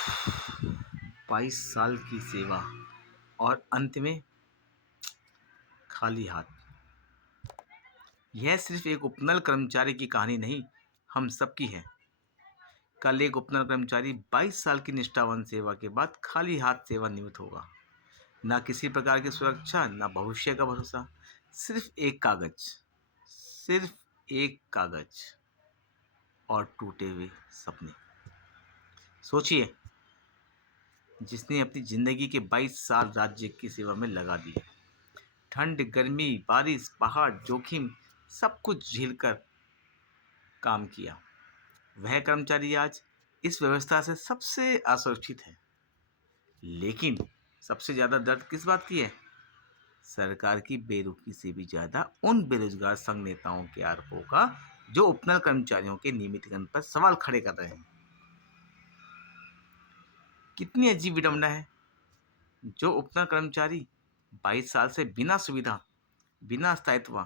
22 साल की सेवा और अंत में खाली हाथ। यह सिर्फ एक उपनल कर्मचारी की कहानी नहीं, हम सबकी है। कल एक उपनल कर्मचारी 22 साल की निष्ठावान सेवा के बाद खाली हाथ सेवानिवृत्त होगा। ना किसी प्रकार की सुरक्षा, ना भविष्य का भरोसा, सिर्फ एक कागज और टूटे हुए सपने। सोचिए, जिसने अपनी जिंदगी के 22 साल राज्य की सेवा में लगा दिए, ठंड, गर्मी, बारिश, पहाड़, जोखिम, सब कुछ झेलकर काम किया। वह कर्मचारी आज इस व्यवस्था से सबसे असुरक्षित है। लेकिन सबसे ज्यादा दर्द किस बात की है? सरकार की बेरुखी से भी ज्यादा उन बेरोजगार संघ नेताओं के आरोपों का, जो उपनल कर्मचारियों के नियमितीकरण पर सवाल खड़े कर रहे हैं। कितनी अजीब विडंबना है। जो उपनल कर्मचारी 22 साल से बिना सुविधा, बिना स्थायित्व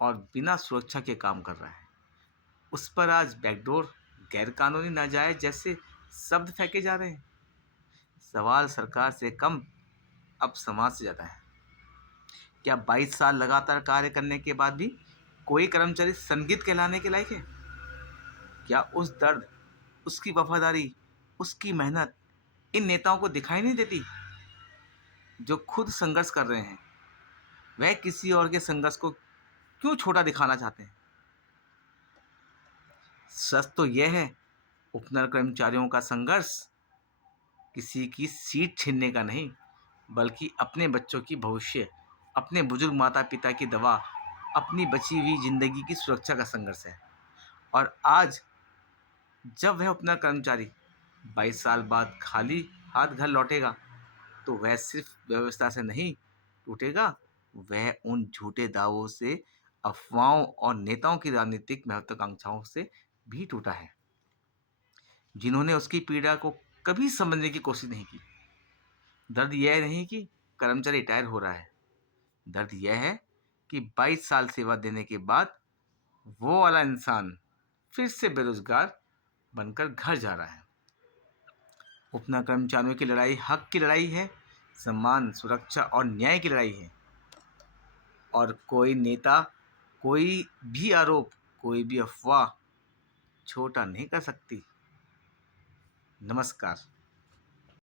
और बिना सुरक्षा के काम कर रहा है, उस पर आज बैकडोर, गैरकानूनी, नाजायज जैसे शब्द फेंके जा रहे हैं। सवाल सरकार से कम अब समाज से ज्यादा है। क्या 22 साल लगातार कार्य करने के बाद भी कोई कर्मचारी संदिग्ध कहलाने के लायक है? क्या उस दर्द, उसकी वफादारी, उसकी मेहनत इन नेताओं को दिखाई नहीं देती, जो खुद संघर्ष कर रहे हैं? वह किसी और के संघर्ष को क्यों छोटा दिखाना चाहते हैं? सच तो यह है, उपनल कर्मचारियों का संघर्ष किसी की सीट छीनने का नहीं, बल्कि अपने बच्चों की भविष्य, अपने बुजुर्ग माता पिता की दवा, अपनी बची हुई जिंदगी की सुरक्षा का संघर्ष है। और आज जब वह अपना कर्मचारी 22 साल बाद खाली हाथ घर लौटेगा, तो वह सिर्फ व्यवस्था से नहीं टूटेगा, वह उन झूठे दावों से, अफवाहों और नेताओं की राजनीतिक महत्वाकांक्षाओं से भी टूटा है, जिन्होंने उसकी पीड़ा को कभी समझने की कोशिश नहीं की। दर्द यह नहीं कि कर्मचारी रिटायर हो रहा है, दर्द यह है कि 22 साल सेवा देने के बाद वो वाला इंसान फिर से बेरोजगार बनकर घर जा रहा है। उपना कर्मचारियों की लड़ाई हक की लड़ाई है, सम्मान, सुरक्षा और न्याय की लड़ाई है। और कोई नेता, कोई भी आरोप, कोई भी अफवाह छोटा नहीं कर सकती। नमस्कार।